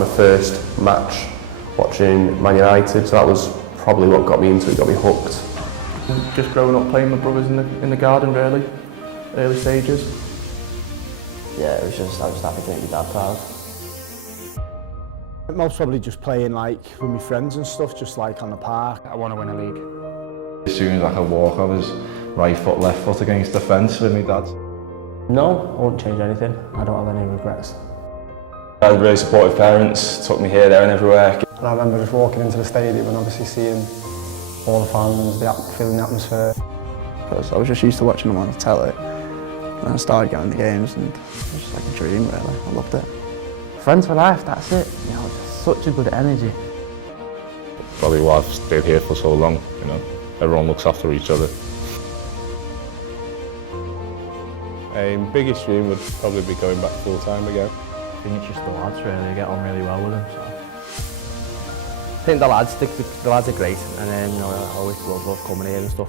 my first match watching Man United, so that was probably what got me into it, got me hooked. Just growing up playing with my brothers in the garden really, early stages. Yeah, I was just happy to make my dad proud. Most probably just playing like with my friends and stuff, just like on the park. I want to win a league. As soon as I could walk, I was right foot, left foot against the fence with my dad. No, I won't change anything. I don't have any regrets. I had really supportive parents, took me here, there and everywhere. And I remember just walking into the stadium and obviously seeing all the fans, feeling the atmosphere. Because I was just used to watching them on the telly, and I started going to games and it was just like a dream really, I loved it. Friends for life, that's it. You know, just such a good energy. Probably why I've stayed here for so long, you know. Everyone looks after each other. Biggest dream would probably be going back full time again. I think it's just the lads really, I get on really well with them. So. I think the lads are great, and you know, I always love coming here and stuff.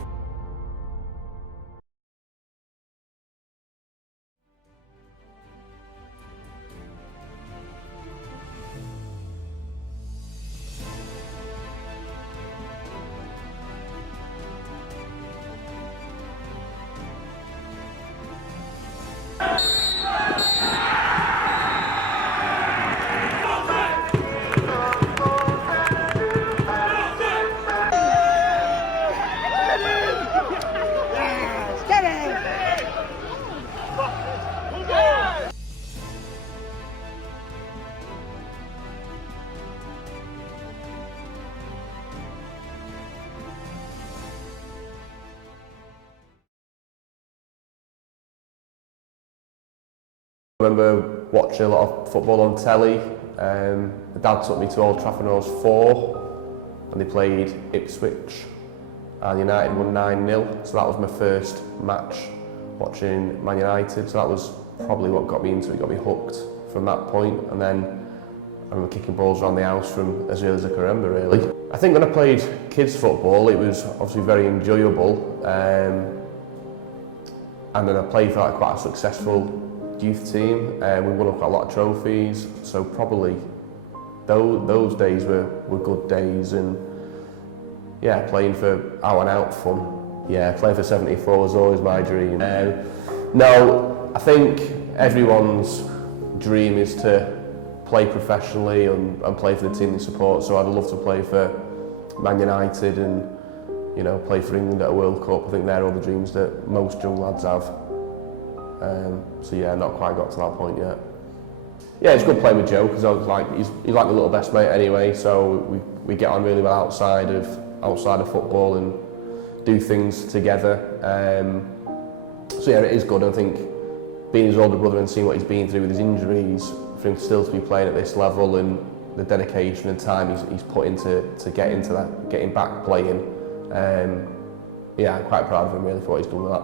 I remember watching a lot of football on telly. My dad took me to Old Trafford when I was 4 and they played Ipswich and United won 9-0, so that was my first match watching Man United, so that was probably what got me into it, got me hooked from that point. And then I remember kicking balls around the house from as early as I can remember really. I think when I played kids football it was obviously very enjoyable, and then I played for like quite a successful youth team. We won quite a lot of trophies, so probably those days were good days. And yeah, playing for out and out fun. Yeah, playing for 74 was always my dream. No, I think everyone's dream is to play professionally and play for the team they support, so I'd love to play for Man United and, you know, play for England at a World Cup. I think they're all the dreams that most young lads have. So yeah, not quite got to that point yet. Yeah, it's good playing with Joe because I was like, he's like my little best mate anyway. So we get on really well outside of football and do things together. So yeah, it is good. I think being his older brother and seeing what he's been through with his injuries, for him still to be playing at this level and the dedication and time he's put into get into that, getting back playing. Yeah, I'm quite proud of him really for what he's done with that.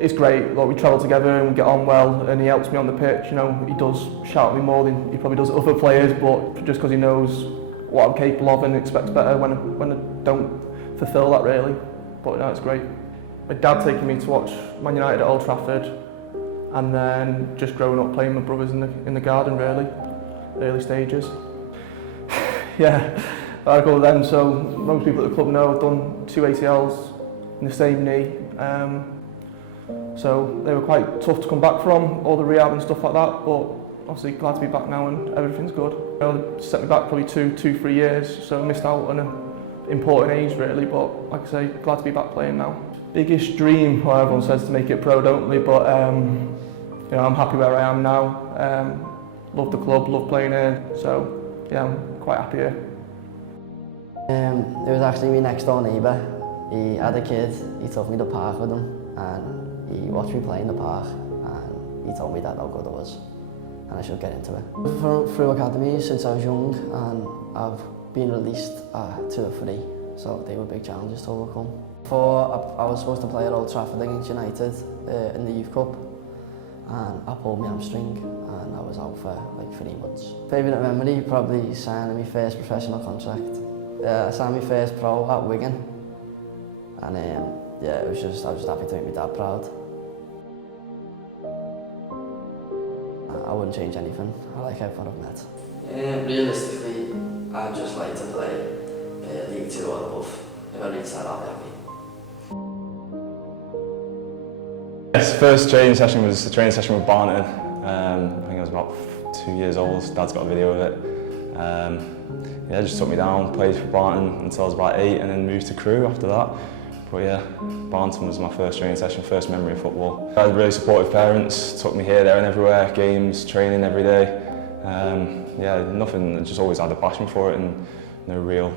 It's great, like we travel together and we get on well, and he helps me on the pitch. You know, he does shout at me more than he probably does at other players, but just because he knows what I'm capable of and expects better when I don't fulfil that really. But no, it's great. My dad taking me to watch Man United at Old Trafford, and then just growing up playing with my brothers in the garden really, early stages. Yeah, I go with them. So most people at the club know I've done 2 ACLs in the same knee. So they were quite tough to come back from, all the rehab and stuff like that, but obviously glad to be back now and everything's good. You know, it set me back probably 2-3 years, so I missed out on an important age really, but like I say, glad to be back playing now. Biggest dream, well everyone says to make it pro, don't they, but you know, I'm happy where I am now. Love the club, love playing here, so yeah, I'm quite happy here. It was actually my next door neighbour. He had a kid, he took me to the park with him, and he watched me play in the park, and he told me that how good I was and I should get into it. Through academy since I was young, and I've been released 2 or 3, so they were big challenges to overcome. Before I was supposed to play at Old Trafford against United in the Youth Cup, and I pulled my hamstring and I was out for like 3 months. Favourite memory, probably signing my first professional contract. I signed my first pro at Wigan, and yeah, I was just happy to make my dad proud. I wouldn't change anything. I like everyone I've met. Realistically, I'd just like to play League 2 or above. If I reach that, I'll be happy. Yes, first training session was a training session with Barnton. I think I was about 2 years old. Dad's got a video of it. Yeah, just took me down, played for Barnton until I was about 8 and then moved to Crewe after that. But yeah, Barnton was my first training session, first memory of football. I had really supportive parents, took me here, there and everywhere, games, training every day. Yeah, nothing, I just always had a passion for it and no real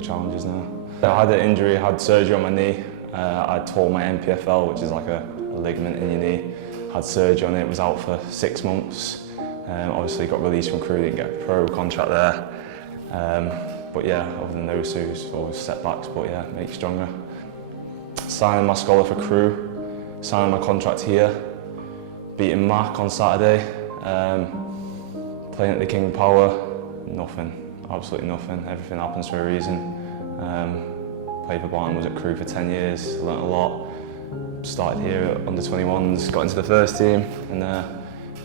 challenges now. I had an injury, I had surgery on my knee. I tore my MPFL, which is like a ligament in your knee. Had surgery on it, was out for 6 months. Obviously got released from Crewe, didn't get a pro contract there. But yeah, other than those two, it's always setbacks, but yeah, make you stronger. Signing my scholar for Crewe, signing my contract here, beating Mac on Saturday, playing at the King Power, nothing, absolutely nothing. Everything happens for a reason. Played for Barnton, was at Crewe for 10 years, learnt a lot. Started here at under-21s, got into the first team, and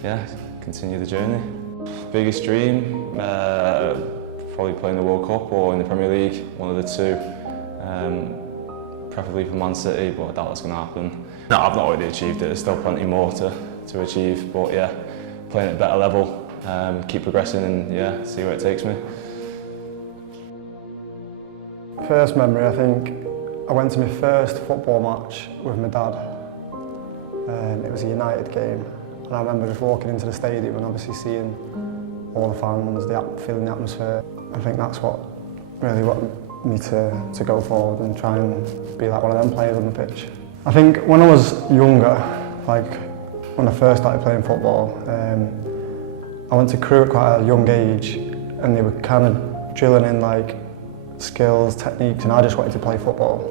yeah, continued the journey. Biggest dream, probably playing the World Cup or in the Premier League, one of the two. Preferably for Man City, but I doubt that's going to happen. No, I've not already achieved it, there's still plenty more to achieve, but yeah, playing at a better level, keep progressing and yeah, see where it takes me. First memory, I think I went to my first football match with my dad. It was a United game, and I remember just walking into the stadium and obviously seeing all the fans, feeling the atmosphere. I think that's what really got me to go forward and try and be like one of them players on the pitch. I think when I was younger, like when I first started playing football, I went to Crewe at quite a young age, and they were kind of drilling in like skills, techniques, and I just wanted to play football.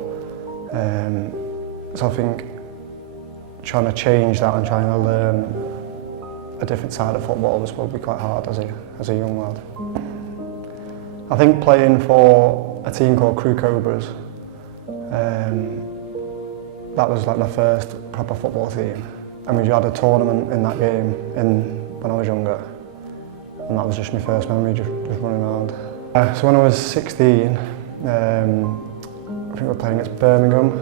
So I think trying to change that and trying to learn a different side of football was probably quite hard as a young lad. I think playing for a team called Crewe Cobras, that was like my first proper football team. And we had a tournament in that game when I was younger, and that was just my first memory, just running around. So when I was 16, I think we were playing against Birmingham,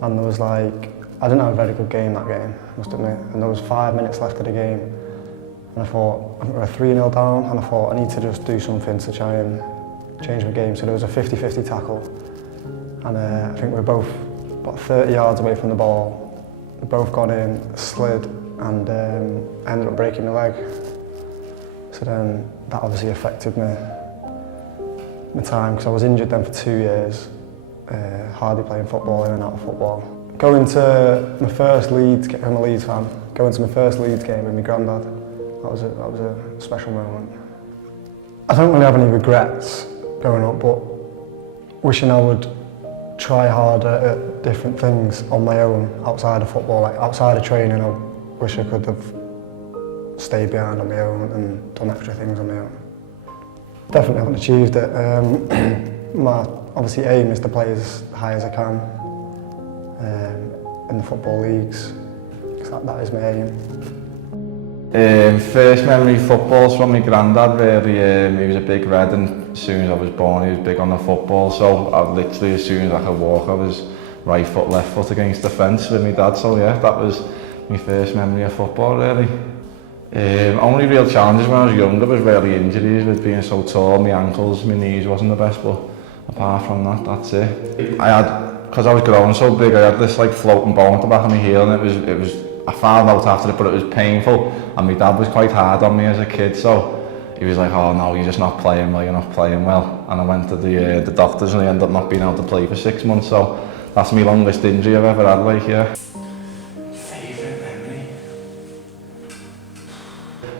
and there was like, I didn't have a very good game that game, I must admit, and there was 5 minutes left of the game, and I thought, we were 3-0 down, and I thought I need to just do something to try and change my game. So there was a 50-50 tackle, and I think we were both about 30 yards away from the ball. We both got in, slid, and ended up breaking my leg. So then that obviously affected my time, because I was injured then for 2 years, hardly playing football, in and out of football. Going to my first Leeds game, I'm a Leeds fan, going to my first Leeds game with my granddad, that was a special moment. I don't really have any regrets growing up, but wishing I would try harder at different things on my own outside of football, like outside of training. I wish I could have stayed behind on my own and done extra things on my own. Definitely haven't achieved it. My obviously aim is to play as high as I can in the football leagues, because that is my aim. First memory of football's from my granddad really. He was a big red, and as soon as I was born he was big on the football, so I literally, as soon as I could walk, I was right foot, left foot against the fence with my dad, so yeah, that was my first memory of football really. Only real challenges when I was younger was really injuries, with being so tall, my ankles, my knees wasn't the best, but apart from that, that's it. Because I was growing so big, I had this like floating bone at the back of my heel, and it was I found out after it, but it was painful, and my dad was quite hard on me as a kid, so he was like, oh no, you're just not playing well, you're not playing well. And I went to the doctors, and I ended up not being able to play for 6 months, so that's my longest injury I've ever had, like, yeah. Favourite memory?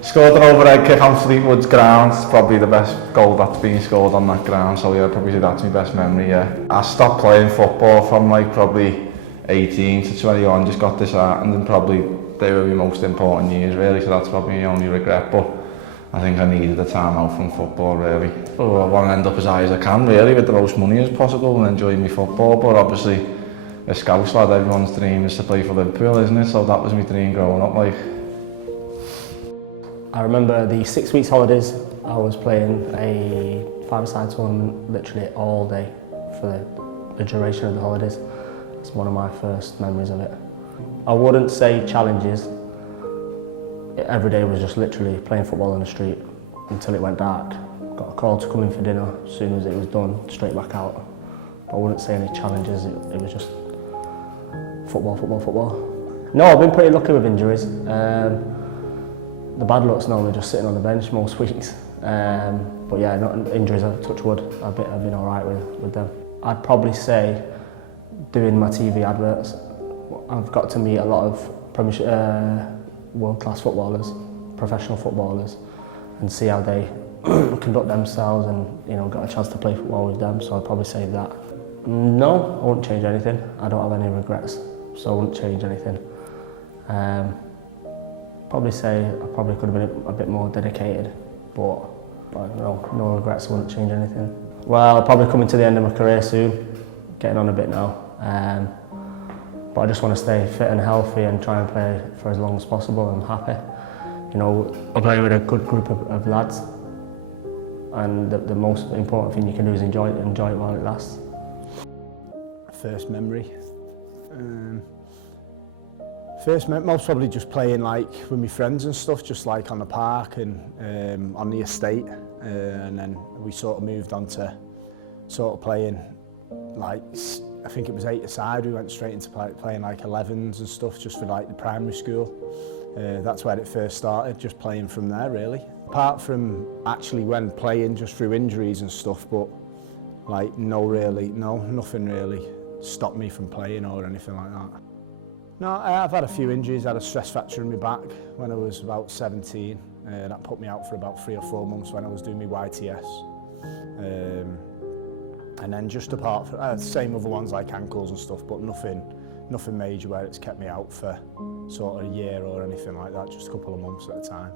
Scored an overhead kick on Fleetwood's ground. It's probably the best goal that's been scored on that ground, so yeah, probably that's my best memory, yeah. I stopped playing football from like probably 18 to 21, just got disheartened, and probably they were my most important years really, so that's probably my only regret, but I think I needed a time out from football really. Oh, I want to end up as high as I can really, with the most money as possible, and enjoy my football, but obviously a Scouse lad, everyone's dream is to play for Liverpool, isn't it? So that was my dream growing up, like. I remember the 6 weeks holidays, I was playing a five-a-side tournament literally all day for the duration of the holidays. It's one of my first memories of it. I wouldn't say challenges. Every day was just literally playing football on the street until it went dark. Got a call to come in for dinner. As soon as it was done, straight back out. But I wouldn't say any challenges. It was just football, football, football. No, I've been pretty lucky with injuries. The bad luck's normally just sitting on the bench most weeks. But yeah, not injuries, I touch wood. I've been all right with them. I'd probably say doing my TV adverts, I've got to meet a lot of world-class footballers, professional footballers, and see how they conduct themselves, and got a chance to play football with them. So I'd probably say that. No, I wouldn't change anything. I don't have any regrets, so I wouldn't change anything. Probably say I probably could have been a bit more dedicated, but no regrets. I wouldn't change anything. Well, probably coming to the end of my career soon, getting on a bit now. But I just want to stay fit and healthy and try and play for as long as possible. I'm happy. I play with a good group of lads, and the most important thing you can do is enjoy it while it lasts. First memory. Most probably just playing like with my friends and stuff, just like on the park and on the estate. And then we sort of moved on to sort of playing like, I think it was 8-a-side. We went straight into playing like 11s and stuff just for like the primary school. That's where it first started, just playing from there really. Apart from actually when playing just through injuries and stuff, but like nothing really stopped me from playing or anything like that. No, I've had a few injuries. I had a stress fracture in my back when I was about 17. That put me out for about 3 or 4 months when I was doing my YTS. And then just apart from, same other ones like ankles and stuff, but nothing major where it's kept me out for sort of a year or anything like that, just a couple of months at a time.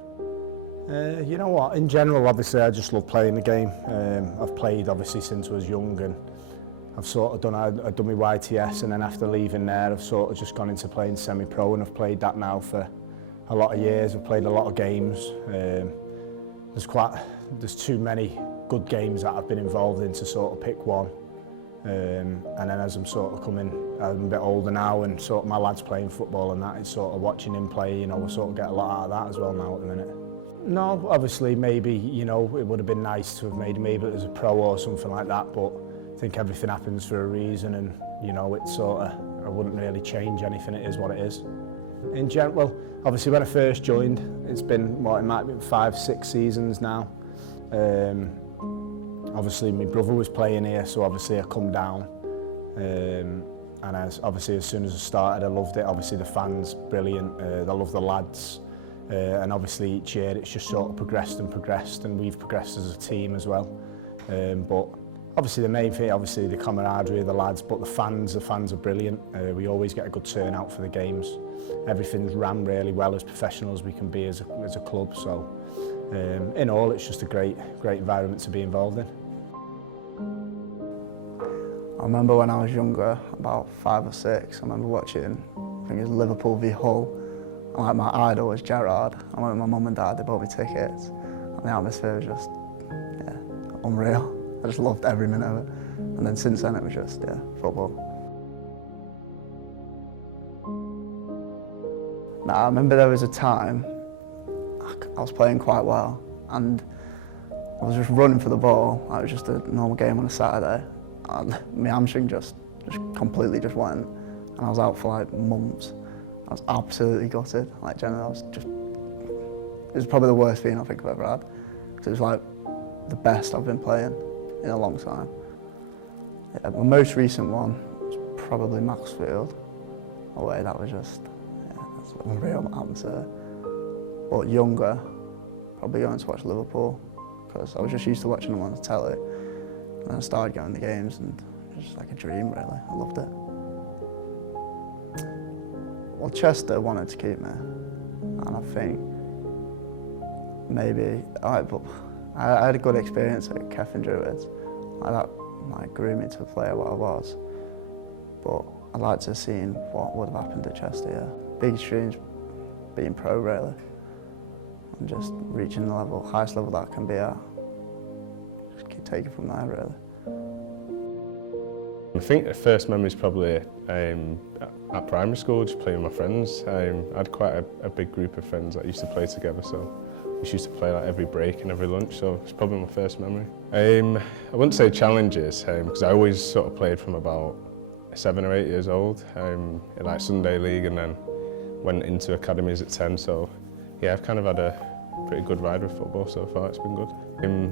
You know what, in general, obviously, I just love playing the game. I've played, obviously, since I was young, and I've sort of done my YTS, and then after leaving there, I've sort of just gone into playing semi-pro, and I've played that now for a lot of years. I've played a lot of games. There's too many good games that I've been involved in to sort of pick one. And then as I'm a bit older now, and sort of my lad's playing football and that, it's sort of watching him play, we sort of get a lot out of that as well now at the minute. No, obviously maybe, it would have been nice to have made maybe as a pro or something like that, but I think everything happens for a reason, and it's sort of, I wouldn't really change anything. It is what it is. In general, well, obviously when I first joined, it's been it might be 5-6 seasons now. Obviously my brother was playing here, so obviously I come down, and as soon as I started, I loved it. Obviously the fans, brilliant. They love the lads, and obviously each year it's just sort of progressed, and we've progressed as a team as well. But obviously the main thing, obviously the camaraderie of the lads, but the fans are brilliant. We always get a good turnout for the games. Everything's ran really well, as professional as we can be as a club. So in all, it's just a great environment to be involved in. I remember when I was younger, about 5 or 6, I remember watching, I think it was Liverpool v Hull, and like my idol was Gerrard. I went with my mum and dad, they bought me tickets, and the atmosphere was just, unreal. I just loved every minute of it. And then since then it was just, football. Now, I remember there was a time, I was playing quite well, and I was just running for the ball. It was just a normal game on a Saturday, and my hamstring just completely went, and I was out for like months. I was absolutely gutted. Like generally, it was probably the worst feeling I think I've ever had, because it was like the best I've been playing in a long time. Yeah, my most recent one was probably Maxfield away. That was just, that's a real atmosphere. But younger, probably going to watch Liverpool, because I was just used to watching them on the telly. And then I started going to games, and it was just like a dream really. I loved it. Well, Chester wanted to keep me, and I think maybe, but I had a good experience at Kefin Druids. That grew me to a player what I was. But I'd like to have seen what would have happened at Chester, yeah. Biggest dreams being pro, really. and just reaching the highest level that I can be at. Just keep taking from there, really. I think the first memory is probably at primary school, just playing with my friends. I had quite a big group of friends that used to play together, so we used to play like every break and every lunch, so it's probably my first memory. I wouldn't say challenges, because I always sort of played from about 7 or 8 years old, in like Sunday League, and then went into academies at 10, so yeah, I've kind of had a pretty good ride with football so far. It's been good.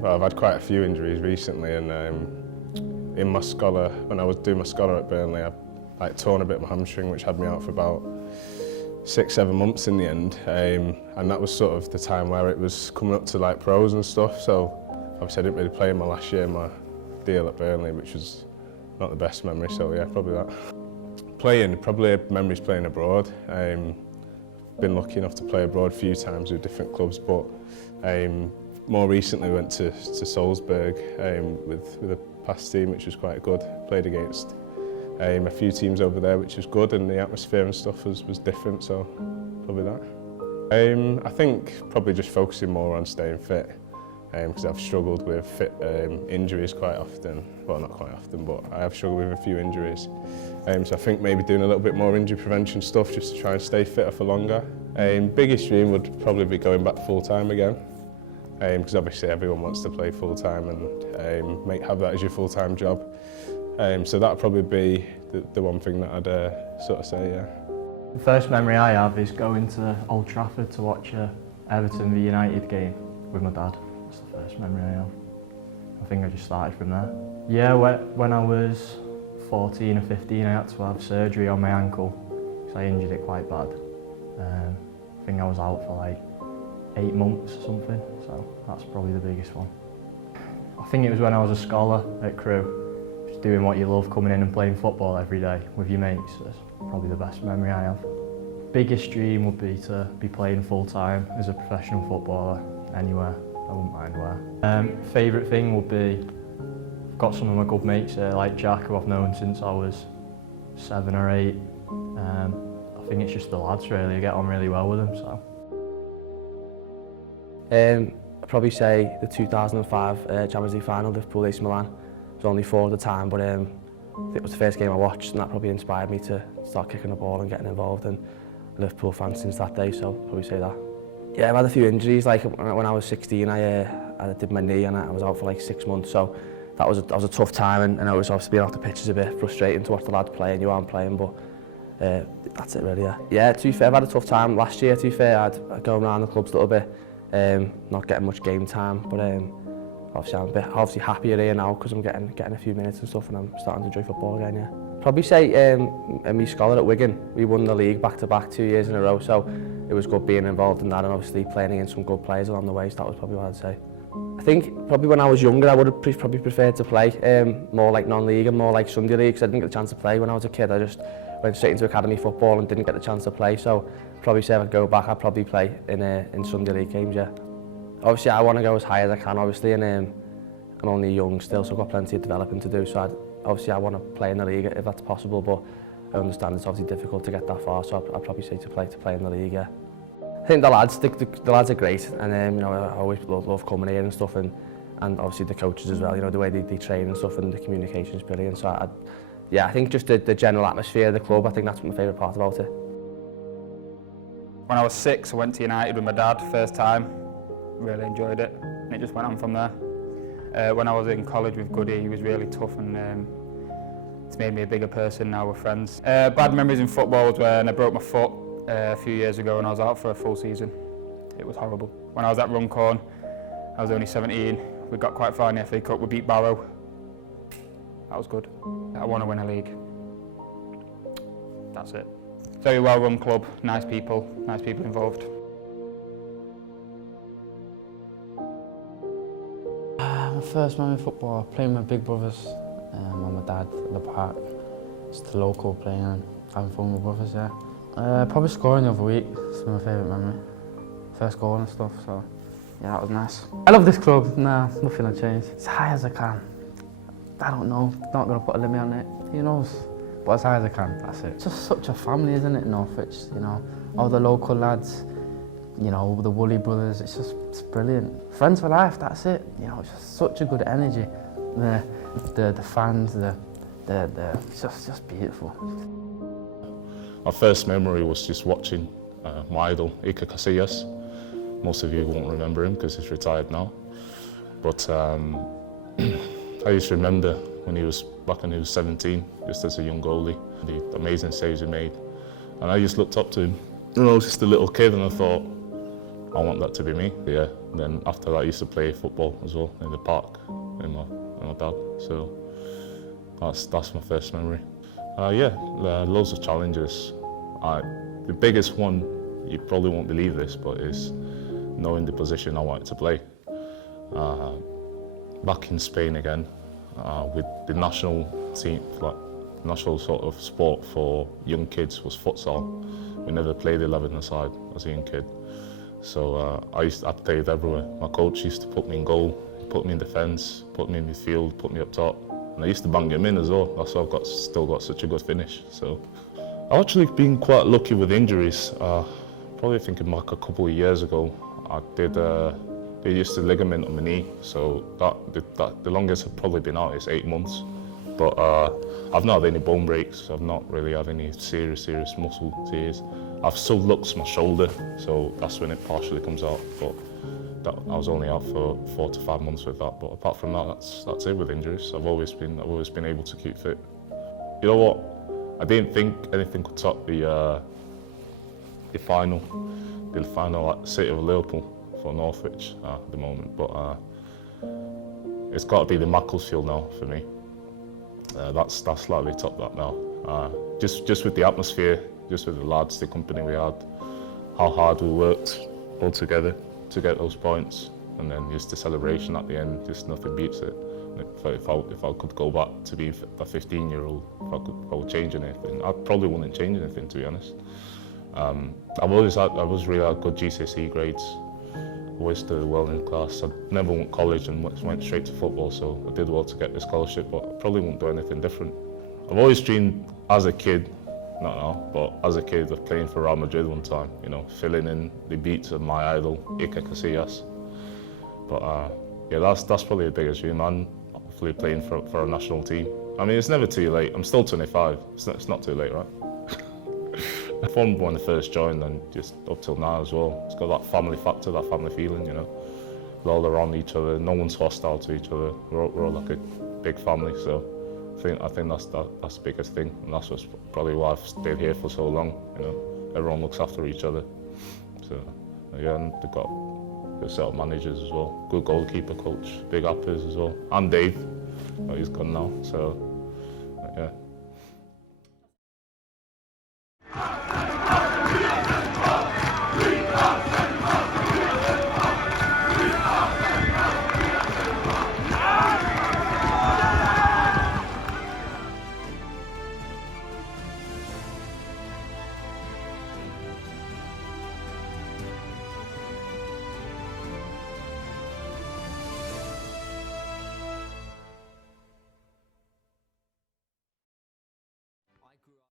Well, I've had quite a few injuries recently, and in my scholar, when I was doing my scholar at Burnley, I like torn a bit of my hamstring, which had me out for about 6-7 months in the end, and that was sort of the time where it was coming up to like pros and stuff, so obviously I didn't really play in my last year, my deal at Burnley, which was not the best memory, so yeah, probably that. Probably memories playing abroad. Been lucky enough to play abroad a few times with different clubs, but more recently went to Salzburg with a past team, which was quite good. Played against a few teams over there, which was good, and the atmosphere and stuff was different, so probably that. I think probably just focusing more on staying fit, because I've struggled with injuries quite often. Well, not quite often, but I have struggled with a few injuries. So I think maybe doing a little bit more injury prevention stuff just to try and stay fitter for longer. Biggest dream would probably be going back full-time again, because obviously everyone wants to play full-time and have that as your full-time job. So that would probably be the one thing that I'd sort of say, yeah. The first memory I have is going to Old Trafford to watch a Everton v United game with my dad. That's the first memory I have. I think I just started from there. Yeah, when I was 14 or 15, I had to have surgery on my ankle because I injured it quite bad. I think I was out for like 8 months or something, so that's probably the biggest one. I think it was when I was a scholar at Crewe, just doing what you love, coming in and playing football every day with your mates. That's probably the best memory I have. Biggest dream would be to be playing full-time as a professional footballer anywhere. I wouldn't mind where. Favourite thing would be, I've got some of my good mates here, like Jack, who I've known since I was 7 or 8. I think it's just the lads really, I get on really well with them. So. I'd probably say the 2005 Champions League final, Liverpool AC Milan. I was only 4 at the time, but I think it was the first game I watched, and that probably inspired me to start kicking the ball and getting involved, and Liverpool fan since that day, so I'd probably say that. Yeah, I've had a few injuries. Like when I was 16, I did my knee and I was out for like 6 months. So that was a tough time, and I was obviously being off the pitch is a bit frustrating to watch the lads play and you aren't playing. But that's it really. Yeah. To be fair, I've had a tough time last year. To be fair, I'd go around the clubs a little bit, not getting much game time. But obviously I'm a bit happier here now because I'm getting a few minutes and stuff, and I'm starting to enjoy football again. Yeah. Probably say me scholar at Wigan. We won the league back-to-back 2 years in a row. So. It was good being involved in that, and obviously playing against some good players along the way, so that was probably what I'd say. I think probably when I was younger I would have probably preferred to play more like non-league and more like Sunday League, because I didn't get the chance to play when I was a kid. I just went straight into academy football and didn't get the chance to play, so probably say if I'd go back I'd probably play in Sunday League games, yeah. Obviously I want to go as high as I can, obviously, and I'm only young still, so I've got plenty of developing to do, so obviously I want to play in the league if that's possible, but I understand it's obviously difficult to get that far, so I'd probably say to play in the league, yeah. I think the lads are great, and you know, I always love coming here and stuff, and obviously the coaches as well. You know, the way they train and stuff, and the communication is brilliant. So I think just the general atmosphere of the club, I think that's my favourite part about it. When I was 6, I went to United with my dad first time. Really enjoyed it, and it just went on from there. When I was in college with Goody, he was really tough, and it's made me a bigger person. Now we're friends. Bad memories in football was when I broke my foot a few years ago, and I was out for a full season. It was horrible. When I was at Runcorn, I was only 17. We got quite far in the FA Cup. We beat Barrow. That was good. I want to win a league. That's it. Very well run club, nice people involved. My first memory of football, playing with my big brothers and my dad at the park. Just the local playing and having fun with my brothers, yeah. Probably scoring the other week, it's my favourite memory. First goal and stuff, so yeah, that was nice. I love this club, nah, nothing will change. As high as I can. I don't know, not going to put a limit on it, who knows? But as high as I can, that's it. It's just such a family, isn't it, Northwich, you know? All the local lads, you know, the Woolley brothers, it's brilliant. Friends for life, that's it. You know, it's just such a good energy. The fans, it's just beautiful. My first memory was just watching my idol, Iker Casillas. Most of you won't remember him because he's retired now. But I used to remember back when he was 17, just as a young goalie, the amazing saves he made. And I just looked up to him. You know, I was just a little kid and I thought, I want that to be me. Yeah. And then after that, I used to play football as well in the park with my dad. So that's my first memory. Loads of challenges. The biggest one, you probably won't believe this, but is knowing the position I wanted to play. Back in Spain again, with the national team, like national sort of sport for young kids was futsal. We never played 11-a-side as a young kid. So I played everywhere. My coach used to put me in goal, put me in defence, put me in midfield, put me up top. And I used to bang him in as well. That's why I've still got such a good finish. So I've actually been quite lucky with injuries. Probably thinking back a couple of years ago, I did a ligament on my knee. So the longest I've probably been out is 8 months. But I've not had any bone breaks. I've not really had any serious muscle tears. I've still luxed my shoulder, so that's when it partially comes out. But I was only out for 4 to 5 months with that. But apart from that, that's it with injuries. I've always been able to keep fit. You know what? I didn't think anything could top the final at City of Liverpool for Northwich at the moment. But it's got to be the Macclesfield now for me. That's slightly top that now. Just with the atmosphere, just with the lads, the company we had, how hard we worked all together to get those points, and then just the celebration at the end, just nothing beats it. If I could go back to be a 15-year-old, if I would change anything, I probably wouldn't change anything, to be honest. I've always really had good GCSE grades. Always did well in class. I never went to college and went straight to football, so I did well to get the scholarship, but I probably won't do anything different. I've always dreamed as a kid, not now, but as a kid of playing for Real Madrid one time, you know, filling in the beats of my idol, Iker Casillas. But yeah, that's probably the biggest dream, and hopefully playing for a national team. I mean, it's never too late. I'm still 25, it's not too late, right? Fun when I first joined and just up till now as well. It's got that family factor, that family feeling, you know. We're all around each other, no one's hostile to each other. We're all like a big family, so I think that's the biggest thing, and that's what's probably why I've stayed here for so long, you know. Everyone looks after each other. So again, they've got good set of managers as well, good goalkeeper coach, big uppers as well, and Dave, he's gone now, so